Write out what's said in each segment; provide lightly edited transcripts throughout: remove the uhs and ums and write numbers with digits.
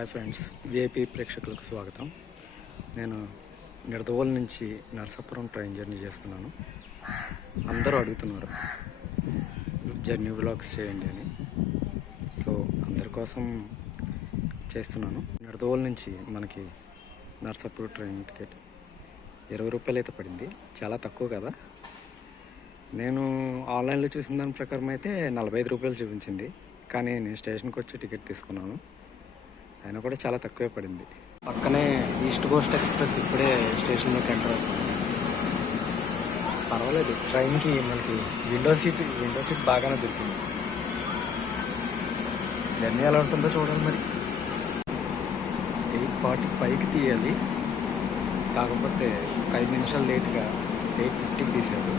Hi friends, VIP ప్రేక్షకులకు స్వాగతం. నేను నిడదవోలు నుంచి నరసాపురం ట్రైన్ జర్నీ చేస్తున్నాను. అందరూ అడుగుతున్నారు జర్నీ వ్లాగ్స్ చేయండి అని. సో అందరి కోసం చేస్తున్నాను. నిడదవోలు నుంచి మనకి నరసాపురం ట్రైన్ టికెట్ 20 రూపాయలు అయితే పడింది. చాలా తక్కువ కదా. నేను ఆన్లైన్లో చూసిన దాని ప్రకారం అయితే 45 రూపాయలు చూపించింది. కానీ నేను స్టేషన్కి వచ్చి టికెట్ తీసుకున్నాను. అయినా కూడా చాలా తక్కువే పడింది. పక్కనే ఈస్ట్ కోస్ట్ ఎక్స్ప్రెస్ ఇప్పుడే స్టేషన్లోకి ఎంటర్ అవుతుంది. పర్వాలేదు, ట్రైన్కి మనకి విండో సీట్ బాగానే దొరికింది. జర్నీ ఎలా ఉంటుందో చూడాలి. మరి 8:45కి తీయాలి, కాకపోతే 5 నిమిషాలు లేట్గా 8:50కి తీసాడు.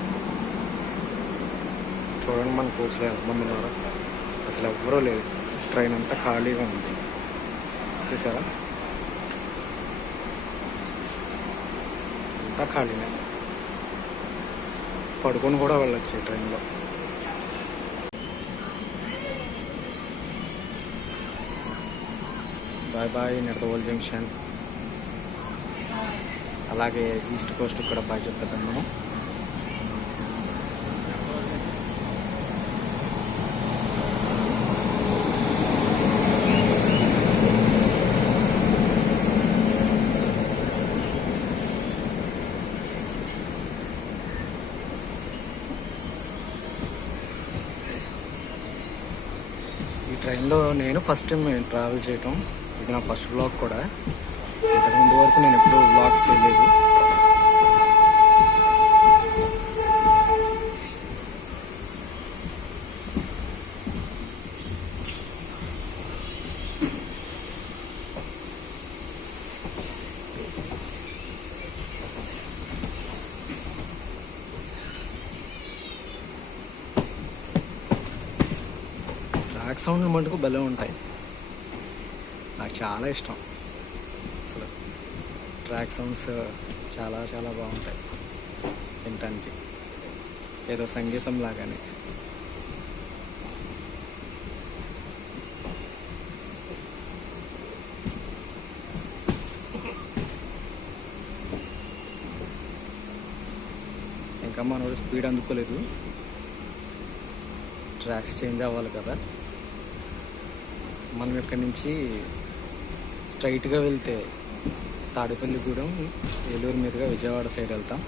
చూడండి మన కోచ్లో ఎంతమంది ఉన్నారో. అసలు ఎవ్వరూ లేదు, ట్రైన్ అంతా ఖాళీగా ఉంది. చూసారా, అంతా ఖాళీనే. పడుకొని కూడా వెళ్ళొచ్చు ఈ ట్రైన్లో. Bye bye Nidadavolu junction. అలాగే ఈస్ట్ కోస్ట్ కూడా బాయ్ చెప్పేద్దాం మనం. ఈ ట్రైన్లో నేను ఫస్ట్ టైం ట్రావెల్ చేయటం. ఇది నా ఫస్ట్ వ్లాగ్ కూడా. ఇంతకుముందు వరకు నేను ఎప్పుడూ వ్లాగ్స్ చేయలేదు. ట్రాక్ సౌండ్లు మటుకు భలే ఉంటాయి. నాకు చాలా ఇష్టం. అసలు ట్రాక్ సౌండ్స్ చాలా చాలా బాగుంటాయి వినటానికి, ఏదో సంగీతం లాగానే. ఇంకా మనోడు స్పీడ్ అందుకోలేదు. ట్రాక్స్ చేంజ్ అవ్వాలి కదా. మనం ఇక్కడి నుంచి స్ట్రైట్గా వెళ్తే తాడేపల్లిగూడెం, ఏలూరు మీదుగా విజయవాడ సైడ్ వెళ్తాం.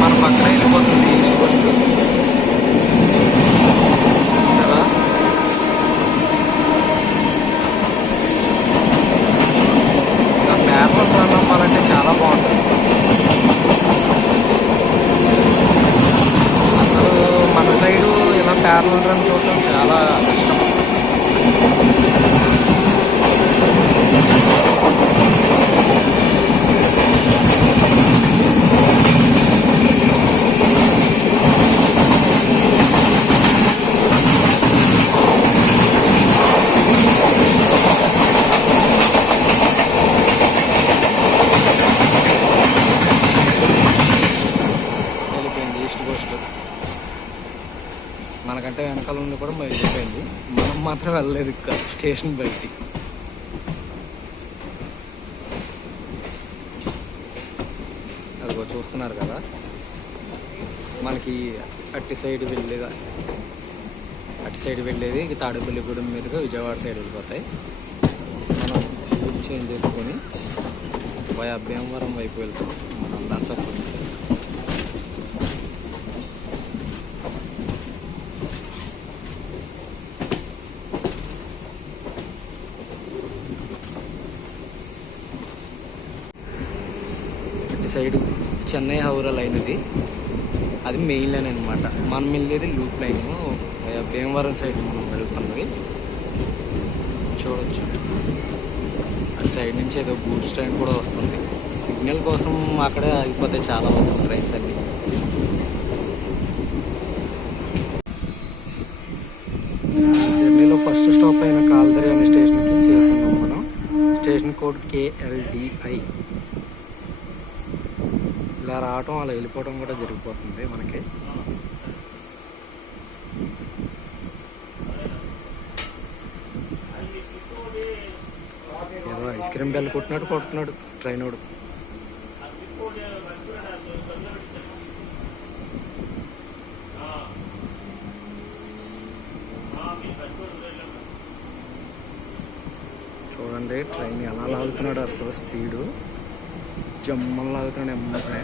మన పక్కన వెళ్ళిపోతుంది ఈస్ట్ కోస్ట్. అవ్వాలంటే చాలా బాగుంటుంది. అసలు మన సైడు ఇలా ప్యారలల్ రన్ చూడటం చాలా కష్టం. మనకంటే వెనకాల ఉండి కూడా మరి వెళ్ళిపోయింది. మనం మాత్రం వెళ్ళలేదు ఇక్కడ స్టేషన్ బయటికి. అదిగో చూస్తున్నారు కదా, మనకి అటు సైడ్ వెళ్ళేది ఇంక తాడేపల్లిగూడెం మీదుగా విజయవాడ సైడ్ వెళ్ళిపోతాయి. మనం రూట్ చేంజ్ చేసుకొని వయా భీమవరం వైపు వెళ్తాం. మనం నరసాపురం. సైడు చెన్నై హౌరా లైన్ ఇది, అది మెయిన్ లైన్ అనమాట. మనం వెళ్ళేది లూప్ లైన్. భీమవరం సైడ్ మనం వెళ్తున్నది చూడొచ్చు. అటు సైడ్ నుంచి ఏదో గూడ్స్ ట్రైన్ కూడా వస్తుంది. సిగ్నల్ కోసం అక్కడే ఆగిపోతాయి చాలా వరకు ట్రైన్స్ అన్నీ. జర్నీలో ఫస్ట్ స్టాప్ అయిన కాల్దరి అనే కోడ్ KLDI. ఇలా రావటం అలా వెళ్ళిపోవడం కూడా జరిగిపోతుంది మనకి. ఏదో ఐస్ క్రీమ్ బెల్ కొడుతున్నాడు ట్రైన్ వాడు. చూడండి ట్రైన్ ఎలా లాగుతున్నాడు, అసలు స్పీడు జమ్మని లాగుతున్నాడు ఎమ్మటే.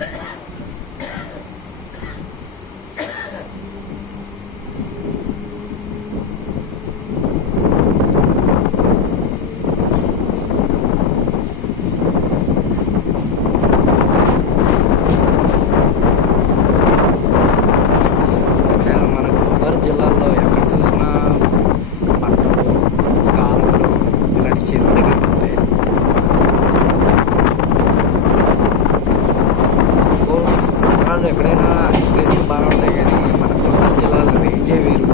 ఎక్కడైనా ప్లేసులు బాగా ఉంటాయి కానీ మన కోలార్ జిల్లాలో రేంజే వేరు.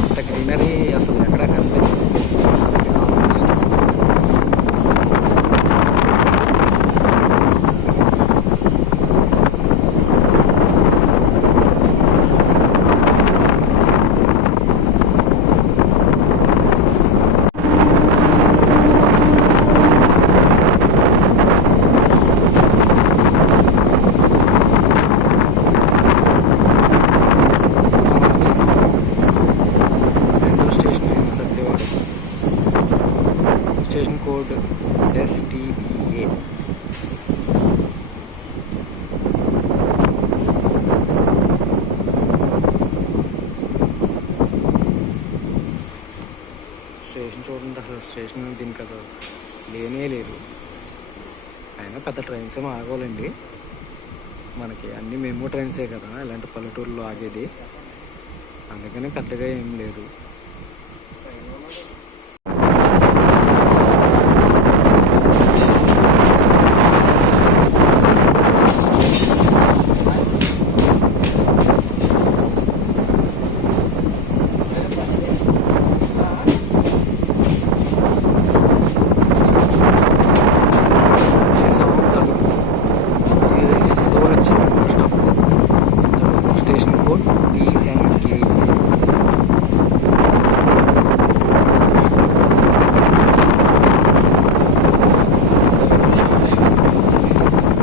ఇంత గ్రీనరీ అసలు ఎక్కడ కనిపించదు. Station code STVA. స్టేషన్ చూడండి, అసలు స్టేషన్ దీనికి అసలు లేనే లేదు. అయినా పెద్ద ట్రైన్స్ ఏమో ఆగోలండి, మనకి అన్ని మెమో ట్రైన్సే కదా ఇలాంటి పల్లెటూరులో ఆగేది, అందుకని పెద్దగా ఏం లేదు. Station code DNK.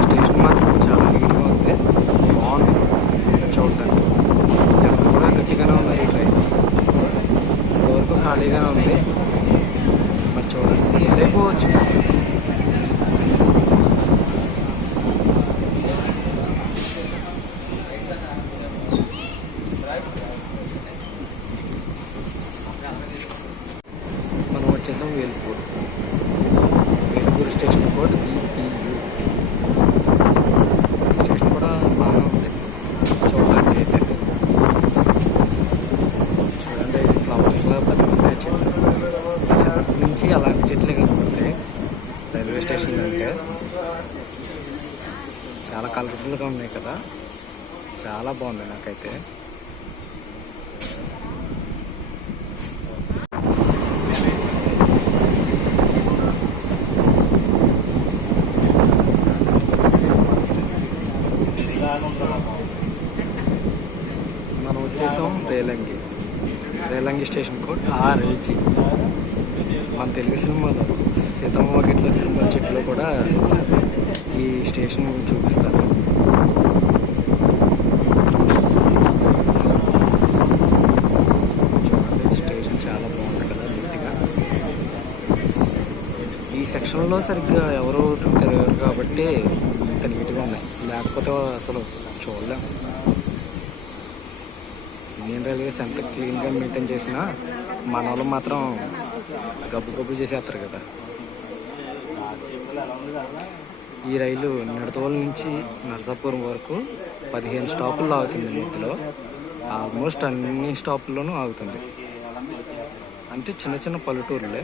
స్టేషన్ మాత్రం చాలా నీట్గా ఉంది, బాగుంది చూడటానికి. జనం కూడా గట్టిగానే ఉన్నారు. ఈ ట్రైన్ ఇంతవరకు ఖాళీగానే ఉంది, మరి చూడండి వెళ్ళిపోవచ్చు. మనం వచ్చేసాం Velpur station code VPU. Station కూడా బాగా ఉంది చూడడానికి అయితే. చూడండి ఫ్లవర్స్లో పెద్ద చెట్లు నుంచి అలాంటి చెట్లే కనబడతాయి రైల్వే స్టేషన్ అంటే. చాలా కలర్ఫుల్గా ఉన్నాయి కదా, చాలా బాగుంది నాకైతే. మనం వచ్చేసాం రేలంగి స్టేషన్ కోడ్ RLG. మన తెలుగు సినిమాలో సీతమ్మ వాకిట్లో సినిమా చెట్లు కూడా ఈ స్టేషన్ చూపిస్తారు. చూడండి స్టేషన్ చాలా బాగుంది కదా, నీట్గా. ఈ సెక్షన్లో సరిగ్గా ఎవరు తెలియరు కాబట్టి ఇంత నీట్గా ఉన్నాయి, లేకపోతే అసలు చూడలేం. ఇండియన్ రైల్వేస్ ఎంత క్లీన్గా మెయింటైన్ చేసినా మన వాళ్ళు మాత్రం గబ్బు చేసేస్తారు కదా. ఈ రైలు నిడదవోలు నుంచి నరసాపురం వరకు 15 స్టాపుల్లో ఆగుతుంది. మధ్యలో ఆల్మోస్ట్ అన్ని స్టాపుల్లోనూ ఆగుతుంది, అంటే చిన్న చిన్న పల్లెటూరులే.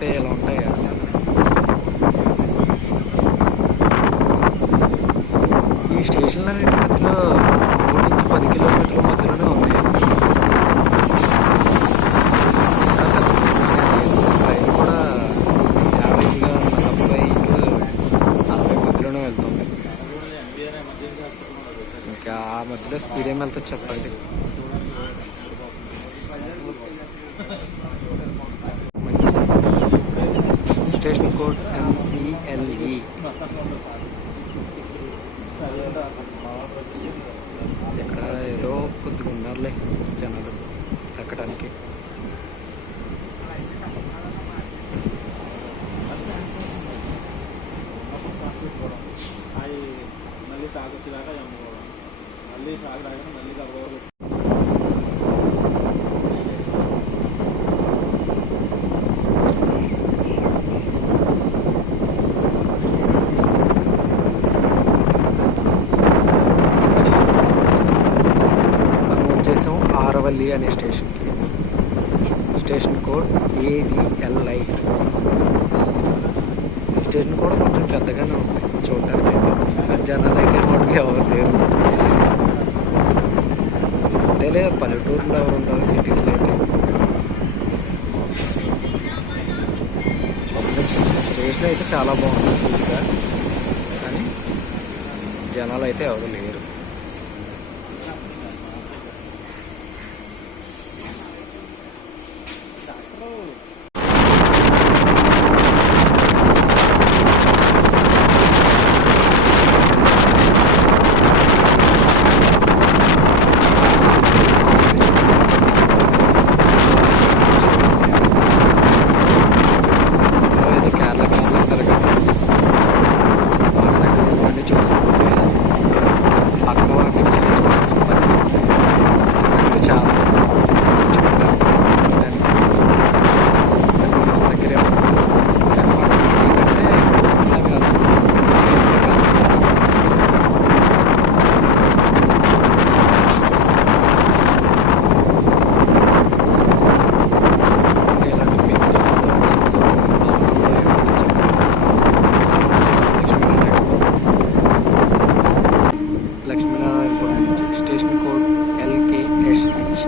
అయితే ఇలా ఉంటాయి అసలు. ఈ స్టేషన్లన్నింటి మధ్యలో 3 నుంచి 10 కిలోమీటర్ల మధ్యలోనే ఉన్నాయి. ట్రైన్ కూడా యావరేజ్గా 40 మధ్యలోనే వెళ్తుంది. ఇంకా ఆ మధ్యలో స్పీడ్ ఏం వెళ్తుంది చెప్పండి. Station code MCLE. ఇక్కడ ఏదో కొద్దిగా ఉన్నారులే జనాలు ఎక్కడానికి. ఆరవల్లి అనే స్టేషన్కి. Station code AVLI. స్టేషన్ కూడా కొంచెం పెద్దగానే ఉంది చూడడానికి అయితే. జనాలు అయితే మనకి ఎవరు లేరు. అంతేలే, పల్లెటూరులో ఎవరు ఉంటారు, సిటీస్లో అయితే. స్టేషన్ అయితే చాలా బాగుంటుంది చూడగా, కానీ జనాలు అయితే ఎవరు లేరు. Station code LKSH.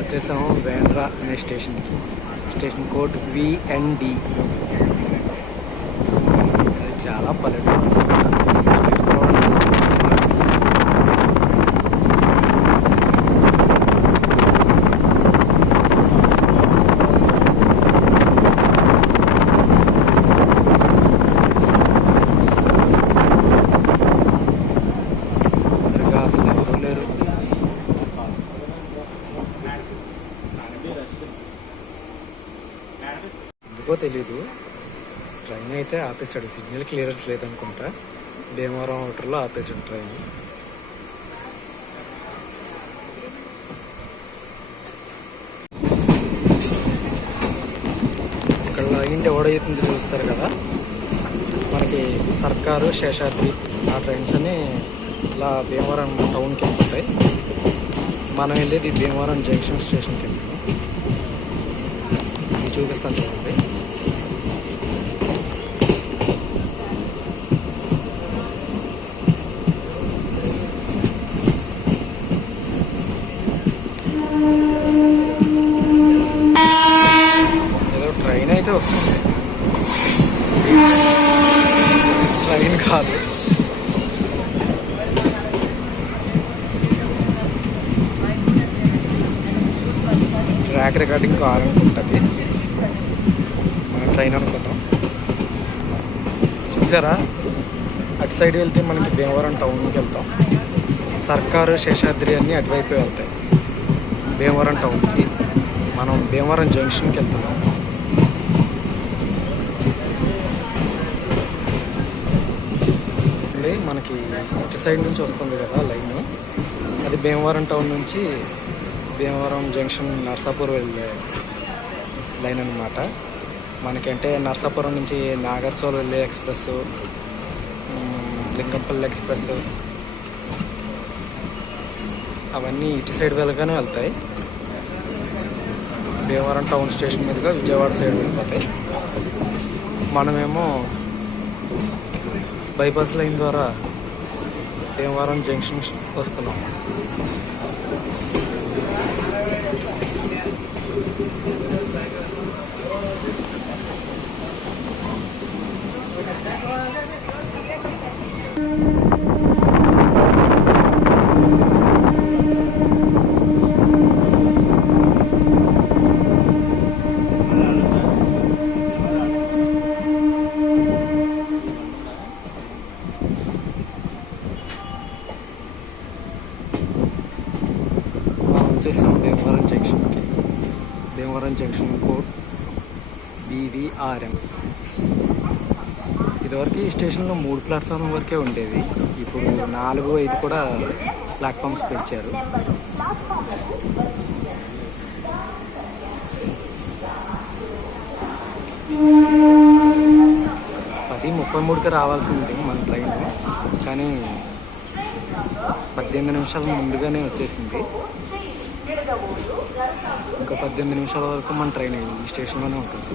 వచ్చేసాము వేండ్రా అనే స్టేషన్కి. Station code VND. అది చాలా పల్లెటూరు. సరిగా అసలు ఎవరు లేరు. ఎందుకో తెలీదు, ట్రైన్ అయితే ఆపేసాడు. సిగ్నల్ క్లియరెన్స్ లేదనుకుంటా. భీమవరం అవుటర్లో ఆపేసాడు ట్రైన్. ఇక్కడ లాగింటి ఎవడవుతుంది చూస్తారు కదా, మనకి సర్కారు, శేషాద్రి ఆ ట్రైన్స్ అని ఇలా భీమవరం టౌన్కి వెళ్ళిపోతాయి. మనం వెళ్ళేది భీమవరం జంక్షన్ స్టేషన్కి వెళ్ళాము. ఇది చూపిస్తాను చూడండి. కాదు. ట్రాక్ రికార్డింగ్ కావాలనుకుంటుంది మన ట్రైన్ అనుకుంటాం. చూసారా, అటు సైడ్ వెళ్తే మనకి భీమవరం టౌన్కి వెళ్తాం. సర్కారు, శేషాద్రి అన్నీ అటువైపు వెళ్తాయి భీమవరం టౌన్కి. మనం భీమవరం జంక్షన్కి వెళ్తున్నాం. మనకి ఇటు సైడ్ నుంచి వస్తుంది కదా లైన్, అది భీమవరం టౌన్ నుంచి భీమవరం జంక్షన్ నర్సాపూర్ వెళ్ళే లైన్ అనమాట. మనకంటే నర్సాపురం నుంచి నాగర్సోల్ వెళ్ళే ఎక్స్ప్రెస్, లింగంపల్లి ఎక్స్ప్రెస్ అవన్నీ ఇటు సైడ్ వెళ్ళగానే వెళ్తాయి. భీమవరం టౌన్ స్టేషన్ మీదుగా విజయవాడ సైడ్ వెళ్ళిపోతాయి. మనమేమో బైపాస్ లైన్ ద్వారా భీమవరం జంక్షన్ వస్తున్నాం. వచ్చేసాం భీమవరం జంక్షన్కి. Bhimavaram junction code BVRM. ఇదివరకు ఈ స్టేషన్లో 3 ప్లాట్ఫామ్ వరకే ఉండేది. ఇప్పుడు 4, 5 కూడా ప్లాట్ఫామ్స్ పెంచారు. అది 33కి రావాల్సి ఉంటుంది మన ట్రైన్, కానీ 18 నిమిషాల ముందుగానే వచ్చేసింది. ఇంకా 18 నిమిషాల వరకు మన ట్రైన్ ఈ స్టేషన్లోనే ఉంటుంది.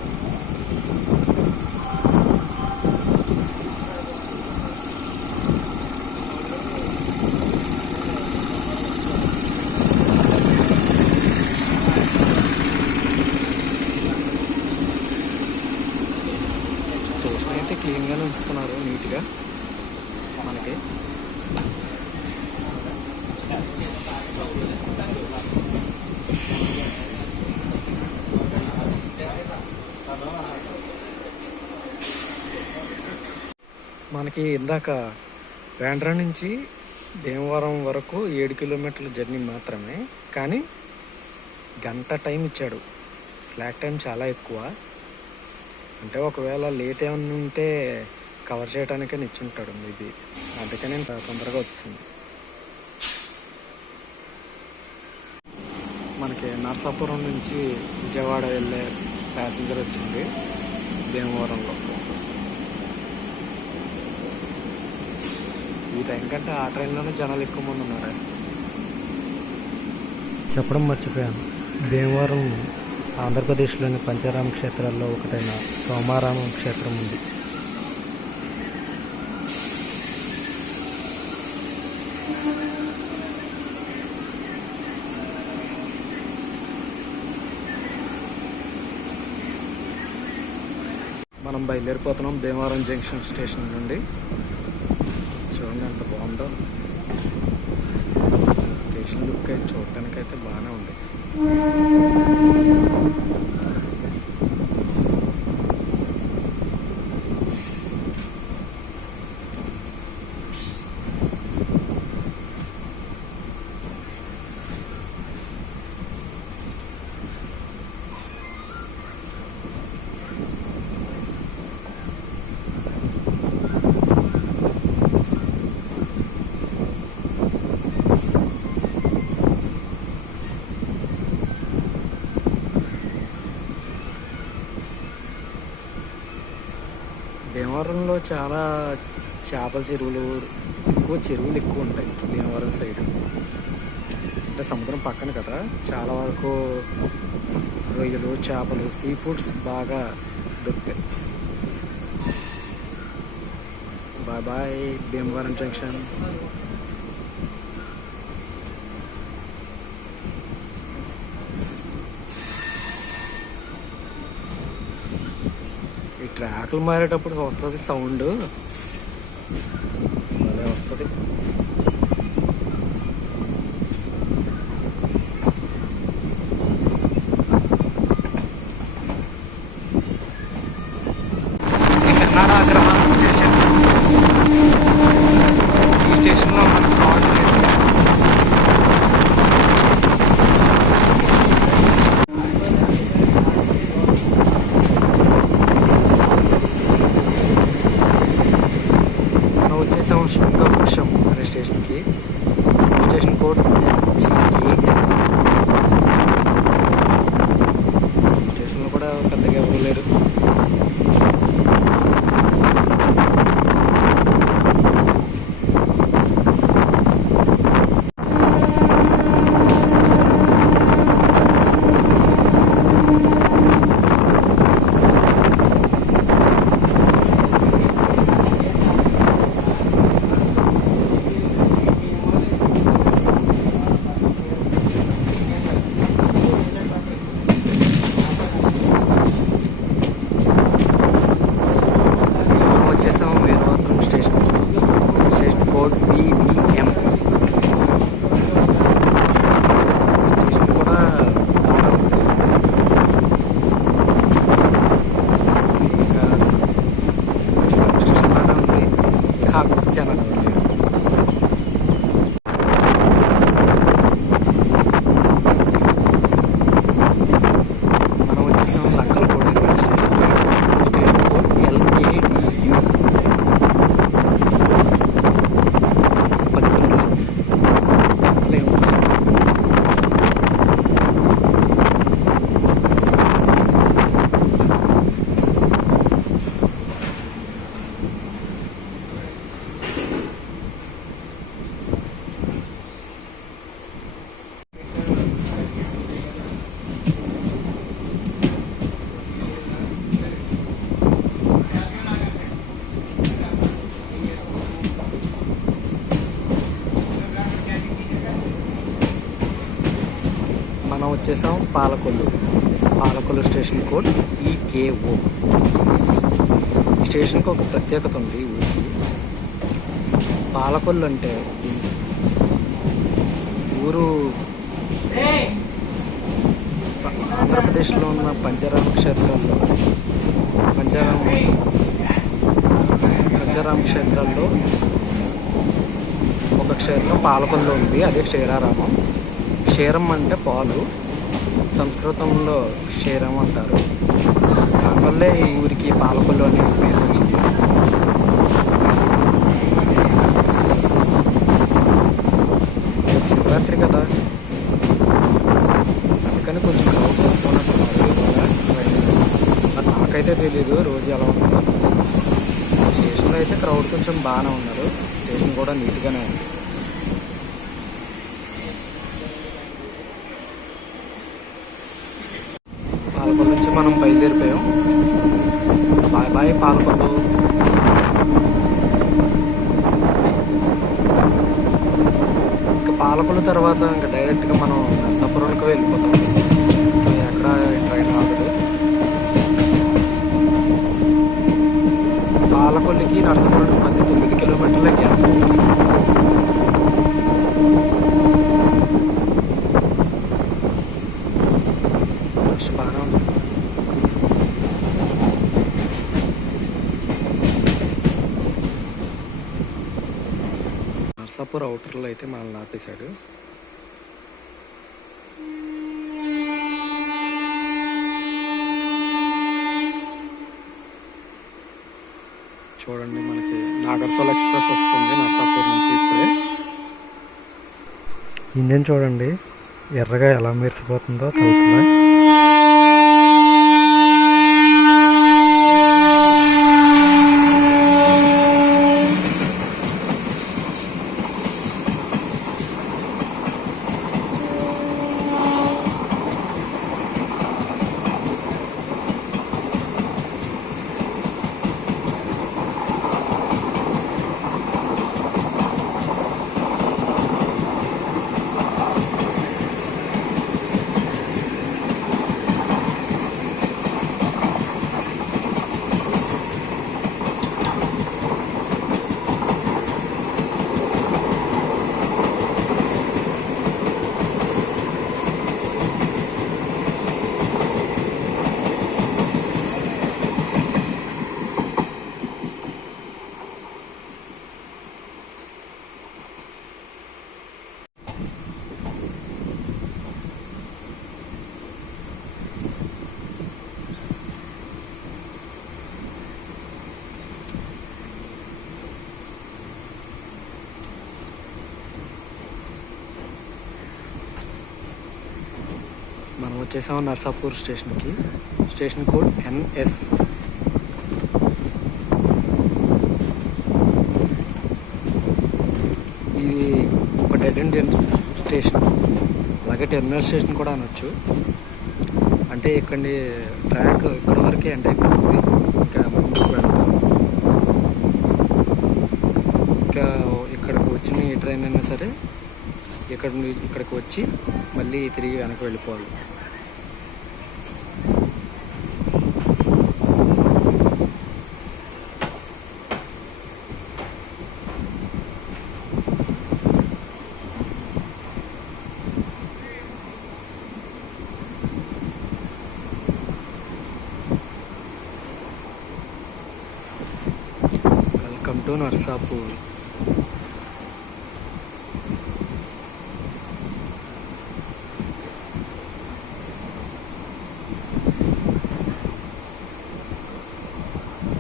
స్టేషన్ అయితే క్లీన్గానే ఉంచుతున్నారు, నీట్గా మనకి. మనకి ఇందాక వేండ్రా నుంచి భీమవరం వరకు 7 కిలోమీటర్ల జర్నీ మాత్రమే, కానీ గంట టైం ఇచ్చాడు. స్లాక్ టైం చాలా ఎక్కువ. అంటే ఒకవేళ లేట్ ఏమన్నా ఉంటే కవర్ చేయడానికే ఇచ్చుంటాడు మేబీ, అందుకనే తొందరగా వచ్చింది. మనకి నర్సాపురం నుంచి విజయవాడ వెళ్ళే ప్యాసింజర్ వచ్చింది భీమవరంలో. ఈ టైం కంటే ఆ ట్రైన్లోనే జనాలు ఎక్కువ మంది ఉన్నారు. చెప్పడం మర్చిపోయాను, భీమవరం ఆంధ్రప్రదేశ్లోని పంచారామ క్షేత్రాల్లో ఒకటైన సోమారామ క్షేత్రం ఉంది. మనం బయలుదేరిపోతున్నాం భీమవరం జంక్షన్ స్టేషన్ నుండి. చూడండి ఎంత బాగుందో స్టేషన్ లుక్. అయితే చూడటానికి అయితే బాగానే ఉంది. భీమవరంలో చాలా చేపల చెరువులు, చెరువులు ఎక్కువ ఉంటాయి భీమవరం సైడ్. అంటే సముద్రం పక్కన కదా, చాలా వరకు రొయ్యలు, చేపలు, సీ ఫుడ్స్ బాగా దొరుకుతాయి. Bye bye Bhimavaram junction. ట్రాక్లు మారేటప్పుడు వస్తుంది సౌండ్, భలే వస్తుంది. కన్నడ అగ్రహారం స్టేషన్. ఈ స్టేషన్లో మనకు కావాల్సిన వచ్చేసాం శృంగవృక్షం అనే స్టేషన్కి. Station code SGKM. స్టేషన్లో కూడా పెద్దగా ఎవరు లేరు. Station code VVM. స్టేషన్ కూడా బాగా ఉంది. ఇంకా స్టేషన్ బాగా ఉంది, కాకపోతే జనాలు లేదు. మనం వచ్చేసాం లంకలపూడి రైల్వే స్టేషన్కి. Station code LKDU. మనం వచ్చేసాం పాలకొల్లు స్టేషన్ కోడ్ EKO. ఈ స్టేషన్కి ఒక ప్రత్యేకత ఉంది. ఊరికి పాలకొల్లు అంటే ఊరు ఆంధ్రప్రదేశ్లో ఉన్న పంచరామ క్షేత్రాల్లో ఒక క్షేత్రం పాలకొల్లు ఉంది. అదే క్షీరారామం. క్షీరం అంటే పాలు, సంస్కృతంలో క్షీరం అంటారు. దానివల్లే ఈ ఊరికి పాలకొల్లు అనే పేరు వచ్చింది. శివరాత్రి కదా, అందుకని కొంచెం క్రౌడ్ మరి నాకైతే తెలీదు రోజు ఎలా ఉంటుందో. స్టేషన్లో అయితే క్రౌడ్ కొంచెం బాగానే ఉన్నారు. స్టేషన్ కూడా నీట్గానే ఉంది. పాలకొల్లు నుంచి మనం బయలుదేరిపోయాం. Bye bye Palakollu. ఇంకా పాలకొల్లు తర్వాత ఇంకా డైరెక్ట్గా మనం నరసాపురంకి వెళ్ళిపోతాం. ఎక్కడ ట్రైన్ ఆగదు. పాలకొల్లుకి నరసాపురానికి మధ్య 9 కిలోమీటర్ల గ్యాప్. బాగానే ఉంది. నర్సాపూర్ అవుటర్లో అయితే మనల్ని ఆపేశాడు. చూడండి, మనకి నాగర్సోల్ ఎక్స్ప్రెస్ వస్తుంది నర్సాపూర్ నుంచి. ఇప్పుడే ఇంజన్ చూడండి ఎర్రగా ఎలా మెరిసిపోతుందో తలుపులో. వచ్చేసాము నర్సాపూర్ స్టేషన్కి. Station code NS. ఇది ఒక డెడ్ ఎండ్ స్టేషన్, అలాగే టెర్మినల్ స్టేషన్ కూడా అనొచ్చు. అంటే ఇక్కడి ట్రాక్ ఇక్కడ వరకే ఎండ్ అయిపోతుంది. ఇంకా ముందుకు వెళ్తాం. ఇంకా ఇక్కడికి వచ్చిన ఏ ట్రైన్ అయినా సరే ఇక్కడికి వచ్చి మళ్ళీ తిరిగి వెనక్కి వెళ్ళిపోవాలి. Welcome to Narsapur.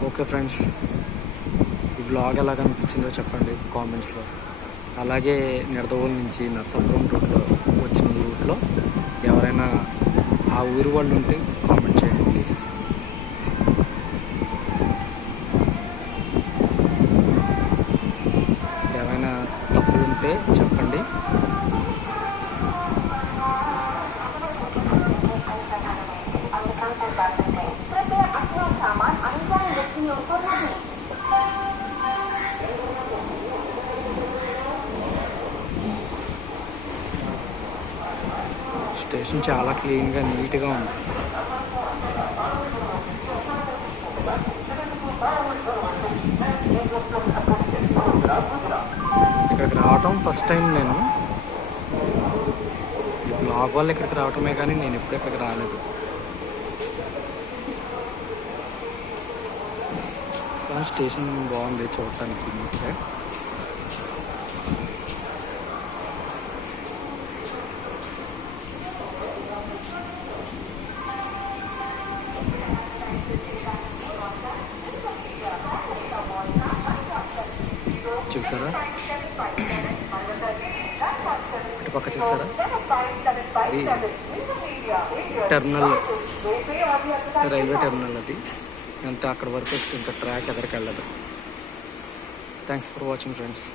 Okay friends, ఈ బ్లాగ్ ఎలా కనిపించిందో చెప్పండి కామెంట్స్లో. అలాగే నిడదవోలు నుంచి నర్సాపురం రూట్లో వచ్చిన ఈ రూట్లో ఎవరైనా ఆ ఊరు వాళ్ళు ఉంటే కామెంట్ చేయండి ప్లీజ్. ఏమైనా తప్పులుంటే చెప్పండి. స్టేషన్ చాలా క్లీన్గా నీట్గా ఉంది. ఇక్కడికి రావటం ఫస్ట్ టైం నేను. ఈ బ్లాగ్ వల్ల ఇక్కడికి రావటమే కానీ నేను ఎప్పుడు ఇక్కడికి రాలేదు. కానీ స్టేషన్ బాగుంది చూడటానికి నీట్గా. చూసారా ఇటు పక్క చూసారా, అది టెర్మినల్, రైల్వే టెర్మినల్. అది అంతే, అక్కడ వరకు ఇంకా ట్రాక్ ఎదరికి వెళ్ళదు. Thanks for watching friends.